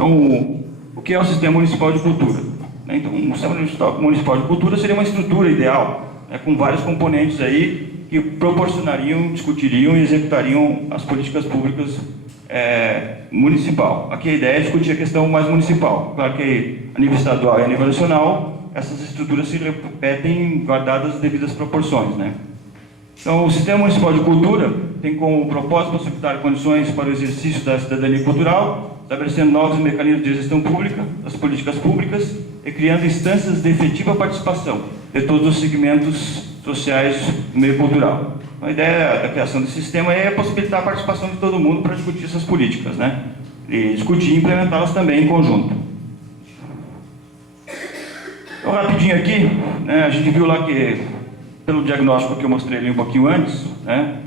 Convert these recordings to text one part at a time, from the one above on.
Então, o que é o Sistema Municipal de Cultura? Então, o Sistema Municipal de Cultura seria uma estrutura ideal, com vários componentes aí que proporcionariam, discutiriam e executariam as políticas públicas municipal. Aqui a ideia é discutir a questão mais municipal. Claro que a nível estadual e a nível nacional, essas estruturas se repetem guardadas as devidas proporções, né? Então, o Sistema Municipal de Cultura tem como propósito possibilitar condições para o exercício da cidadania cultural, estabelecendo novos mecanismos de gestão pública, das políticas públicas e criando instâncias de efetiva participação de todos os segmentos sociais do meio cultural. A ideia da criação desse sistema é possibilitar a participação de todo mundo para discutir essas políticas, né? E discutir e implementá-las também em conjunto. Então, rapidinho aqui, né, a gente viu lá que, pelo diagnóstico que eu mostrei ali um pouquinho antes, né,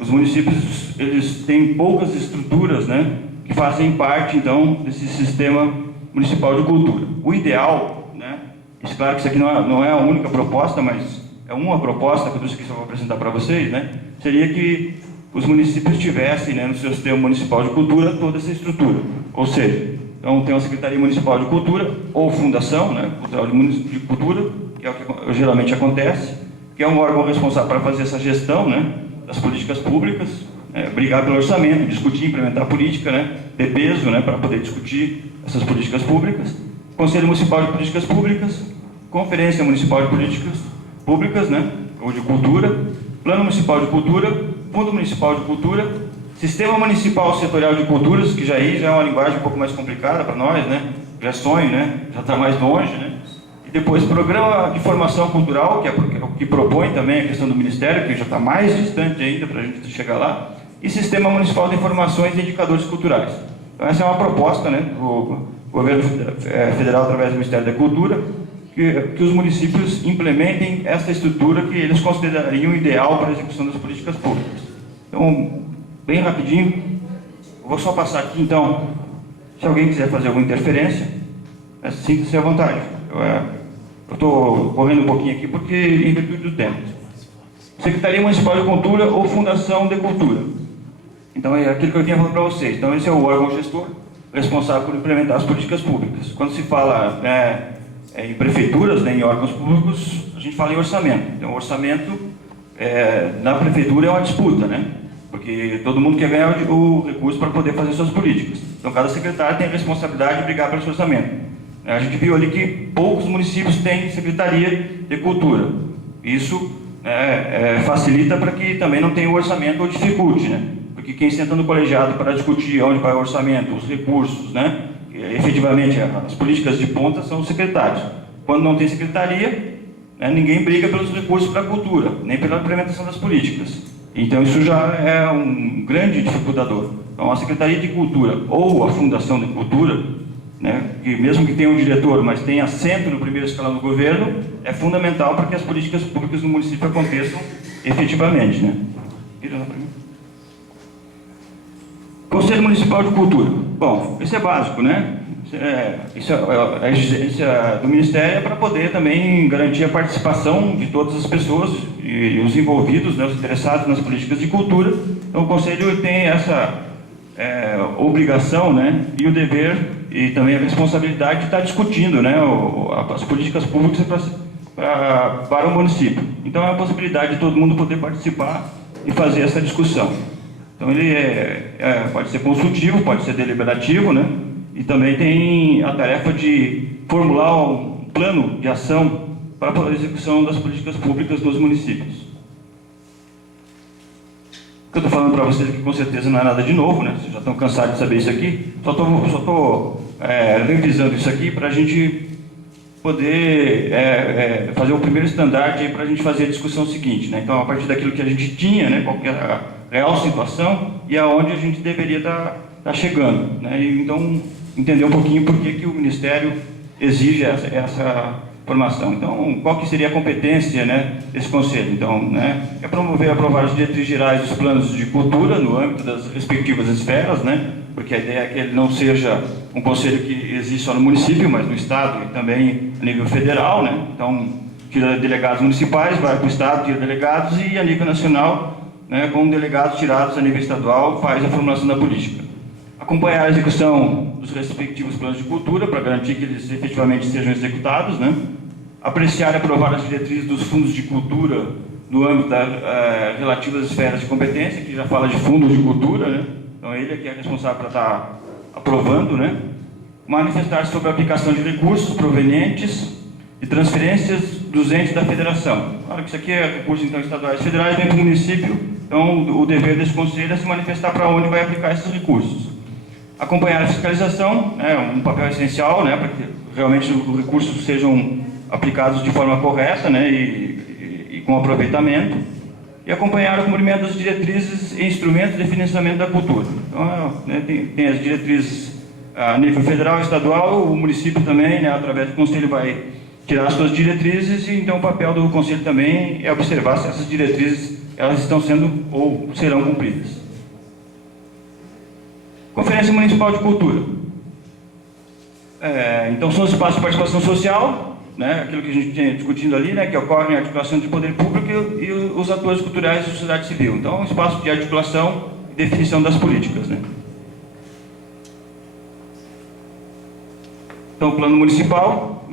os municípios eles têm poucas estruturas, né, que fazem parte, então, desse sistema municipal de cultura. O ideal, né, claro que isso aqui não é a única proposta, mas é uma proposta que eu vou apresentar para vocês, né, seria que os municípios tivessem, né, no seu sistema municipal de cultura toda essa estrutura. Ou seja, então tem uma Secretaria Municipal de Cultura ou Fundação, né, Cultural de Cultura, que é o que geralmente acontece, que é um órgão responsável para fazer essa gestão, né, das políticas públicas, brigar pelo orçamento, discutir, implementar a política, né, ter peso, né, para poder discutir essas políticas públicas. Conselho Municipal de Políticas Públicas, Conferência Municipal de Políticas Públicas, né, ou de Cultura, Plano Municipal de Cultura, Fundo Municipal de Cultura, Sistema Municipal Setorial de Culturas, que já é uma linguagem um pouco mais complicada para nós, né, já é sonho, né, já está mais longe, né. E depois Programa de Formação Cultural, que é o que propõe também a questão do Ministério, que já está mais distante ainda para a gente chegar lá, e Sistema Municipal de Informações e Indicadores Culturais. Então essa é uma proposta, né, do Governo Federal através do Ministério da Cultura, que os municípios implementem essa estrutura que eles considerariam ideal para a execução das políticas públicas. Então, bem rapidinho, eu vou só passar aqui, então, se alguém quiser fazer alguma interferência, sinta-se à vontade. Eu estou correndo um pouquinho aqui porque em virtude do tempo. Secretaria Municipal de Cultura ou Fundação de Cultura. Então, é aquilo que eu tinha falado para vocês. Então, esse é o órgão gestor responsável por implementar as políticas públicas. Quando se fala em prefeituras, né, em órgãos públicos, a gente fala em orçamento. Então, o orçamento na prefeitura é uma disputa, né? Porque todo mundo quer ganhar o recurso para poder fazer suas políticas. Então, cada secretário tem a responsabilidade de brigar pelo seu orçamento. A gente viu ali que poucos municípios têm Secretaria de Cultura. Isso facilita para que também não tenha o orçamento ou dificulte, né? Porque quem senta no colegiado para discutir onde vai o orçamento, os recursos, né? Efetivamente, as políticas de ponta são os secretários. Quando não tem secretaria, ninguém briga pelos recursos para a cultura, nem pela implementação das políticas. Então, isso já é um grande dificultador. Então, a Secretaria de Cultura ou a Fundação de Cultura, né, que mesmo que tenha um diretor, mas tenha assento no primeiro escalão do governo, é fundamental para que as políticas públicas no município aconteçam efetivamente, né? Conselho Municipal de Cultura. Bom, isso é básico, né? Isso é a exigência do Ministério para poder também garantir a participação de todas as pessoas e os envolvidos, né, os interessados nas políticas de cultura. Então, o Conselho tem essa obrigação, né, e o dever e também a responsabilidade de estar discutindo, né, as políticas públicas para o município. Então, é a possibilidade de todo mundo poder participar e fazer essa discussão. Então, ele pode ser consultivo, pode ser deliberativo, né? E também tem a tarefa de formular um plano de ação para a execução das políticas públicas nos municípios. O que eu estou falando para vocês aqui com certeza não é nada de novo, né? Vocês já estão cansados de saber isso aqui. Só estou revisando isso aqui para a gente poder fazer o primeiro estandarte para a gente fazer a discussão seguinte, né? Então, a partir daquilo que a gente tinha, né, qual que é a real situação e aonde a gente deveria estar chegando, né? E, então, entender um pouquinho por que o Ministério exige essa formação. Então, qual que seria a competência, né, desse Conselho? Então, né, é promover e aprovar as diretrizes gerais dos planos de cultura no âmbito das respectivas esferas, né? Porque a ideia é que ele não seja um conselho que existe só no município, mas no Estado e também a nível federal, né? Então, tira delegados municipais, vai para o Estado, tira delegados, e a nível nacional, né, com delegados tirados a nível estadual, faz a formulação da política. Acompanhar a execução dos respectivos planos de cultura, para garantir que eles efetivamente sejam executados, né? Apreciar e aprovar as diretrizes dos fundos de cultura no âmbito relativas às esferas de competência, que já fala de fundos de cultura, né? Então ele é que é responsável para estar aprovando, né? Manifestar sobre a aplicação de recursos provenientes de transferências dos entes da federação. Claro que isso aqui é recursos então estaduais e federais dentro do município, então o dever desse conselho é se manifestar para onde vai aplicar esses recursos. Acompanhar a fiscalização, né, um papel essencial, né, para que realmente os recursos sejam aplicados de forma correta, né, e com aproveitamento, e acompanhar o cumprimento das diretrizes e instrumentos de financiamento da cultura. Então, né, tem as diretrizes a nível federal, estadual, o município também, né, através do conselho, vai tirar as suas diretrizes, e então o papel do conselho também é observar se essas diretrizes elas estão sendo ou serão cumpridas. Conferência Municipal de Cultura. Então são os espaços de participação social, né, aquilo que a gente tinha discutindo ali, né, que ocorre em articulação de poder público e os atores culturais da sociedade civil. Então, um espaço de articulação e definição das políticas, né. Então, o plano municipal,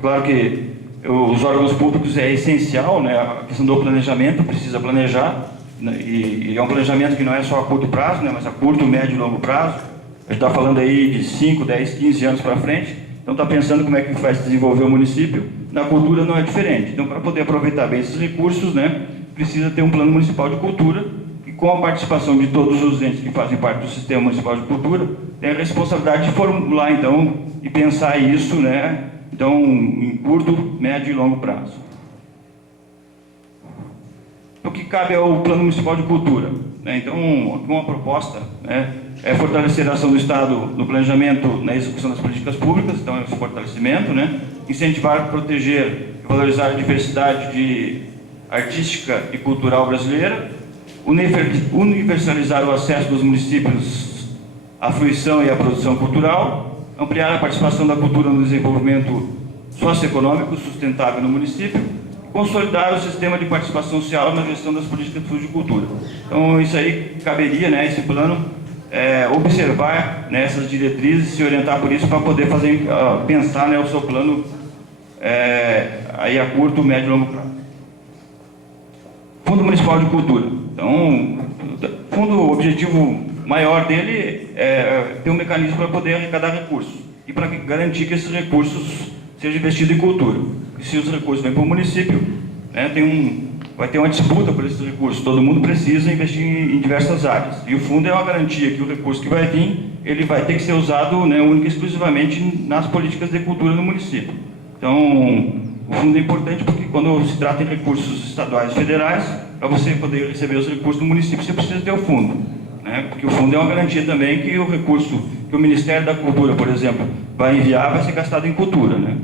claro que os órgãos públicos é essencial, né, a questão do planejamento, precisa planejar, né, e é um planejamento que não é só a curto prazo, né, mas a curto, médio e longo prazo. A gente está falando aí de 5, 10, 15 anos para frente, então está pensando como é que vai se desenvolver o município. Na cultura não é diferente. Então, para poder aproveitar bem esses recursos, né, precisa ter um plano municipal de cultura, e com a participação de todos os entes que fazem parte do sistema municipal de cultura, tem a responsabilidade de formular, então, e pensar isso, né, então, em curto, médio e longo prazo. O que cabe ao Plano Municipal de Cultura, né? Então, uma proposta, né, é fortalecer a ação do Estado no planejamento, na execução das políticas públicas, então é esse fortalecimento, né? Incentivar, proteger e valorizar a diversidade artística e cultural brasileira, universalizar o acesso dos municípios à fruição e à produção cultural, ampliar a participação da cultura no desenvolvimento socioeconômico sustentável no município, consolidar o sistema de participação social na gestão das políticas de cultura. Então, isso aí caberia, né, esse plano, observar, né, essas diretrizes, se orientar por isso para poder fazer, pensar, né, o seu plano aí a curto, médio e longo prazo. Fundo Municipal de Cultura. Então, o objetivo maior dele é ter um mecanismo para poder arrecadar recursos e para garantir que esses recursos sejam investidos em cultura. E se os recursos vêm para o município, né, vai ter uma disputa por esses recursos. Todo mundo precisa investir em diversas áreas. E o fundo é uma garantia que o recurso que vai vir, ele vai ter que ser usado, né, única e exclusivamente nas políticas de cultura no município. Então, o fundo é importante porque quando se trata em recursos estaduais e federais, para você poder receber os recursos do município, você precisa ter o fundo, né? Porque o fundo é uma garantia também que o recurso que o Ministério da Cultura, por exemplo, vai enviar, vai ser gastado em cultura, né?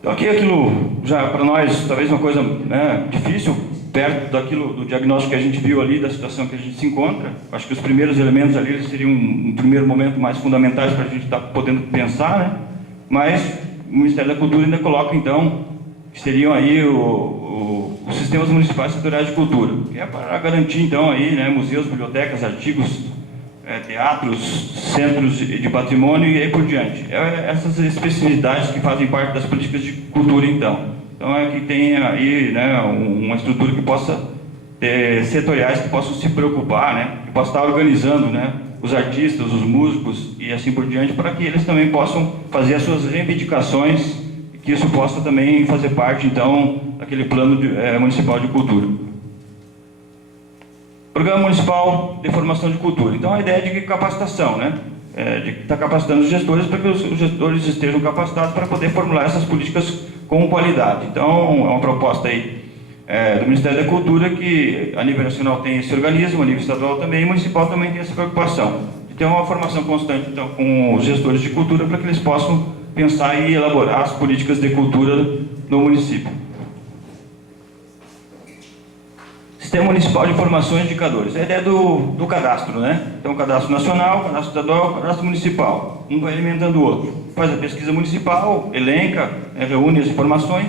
Então aqui aquilo já para nós talvez uma coisa, né, difícil, perto daquilo do diagnóstico que a gente viu ali, da situação que a gente se encontra. Acho que os primeiros elementos ali eles seriam um primeiro momento mais fundamentais para a gente estar podendo pensar, né? Mas o Ministério da Cultura ainda coloca então que seriam aí os sistemas municipais setoriais de cultura, que é para garantir então aí, né, museus, bibliotecas, artigos, teatros, centros de patrimônio e aí por diante. Essas especificidades que fazem parte das políticas de cultura então. Então é que tem aí, né, uma estrutura que possa ter setoriais que possam se preocupar, né, que possa estar organizando, né, os artistas, os músicos e assim por diante, para que eles também possam fazer as suas reivindicações e que isso possa também fazer parte então daquele plano municipal de cultura. Programa Municipal de Formação de Cultura. Então, a ideia é de capacitação, né? De estar capacitando os gestores para que os gestores estejam capacitados para poder formular essas políticas com qualidade. Então, é uma proposta aí do Ministério da Cultura que a nível nacional tem esse organismo, a nível estadual também, e municipal também tem essa preocupação de ter uma formação constante então, com os gestores de cultura para que eles possam pensar e elaborar as políticas de cultura no município. Sistema Municipal de Informações e Indicadores. A ideia do cadastro, né? Então, o cadastro nacional, o cadastro estadual, o cadastro municipal. Um vai alimentando o outro. Faz a pesquisa municipal, elenca, reúne as informações,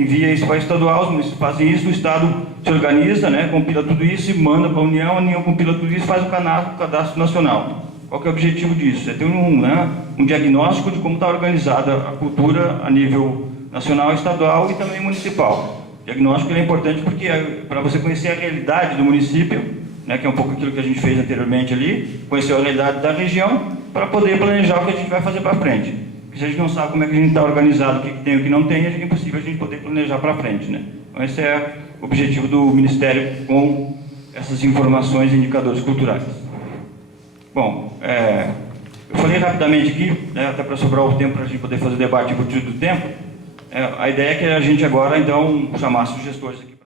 envia isso para o estadual, os municípios fazem isso, o Estado se organiza, né, compila tudo isso e manda para a União compila tudo isso e faz o cadastro nacional. Qual que é o objetivo disso? É ter um diagnóstico de como está organizada a cultura a nível nacional, estadual e também municipal. O diagnóstico é importante porque para você conhecer a realidade do município, né, que é um pouco aquilo que a gente fez anteriormente ali, conhecer a realidade da região, para poder planejar o que a gente vai fazer para frente. Porque se a gente não sabe como é que a gente está organizado, o que tem e o que não tem, é impossível a gente poder planejar para frente, né? Então esse é o objetivo do Ministério com essas informações e indicadores culturais. Bom, eu falei rapidamente aqui, né, até para sobrar o tempo para a gente poder fazer o debate embutido do tempo. A ideia é que a gente agora, então, chamasse os gestores aqui.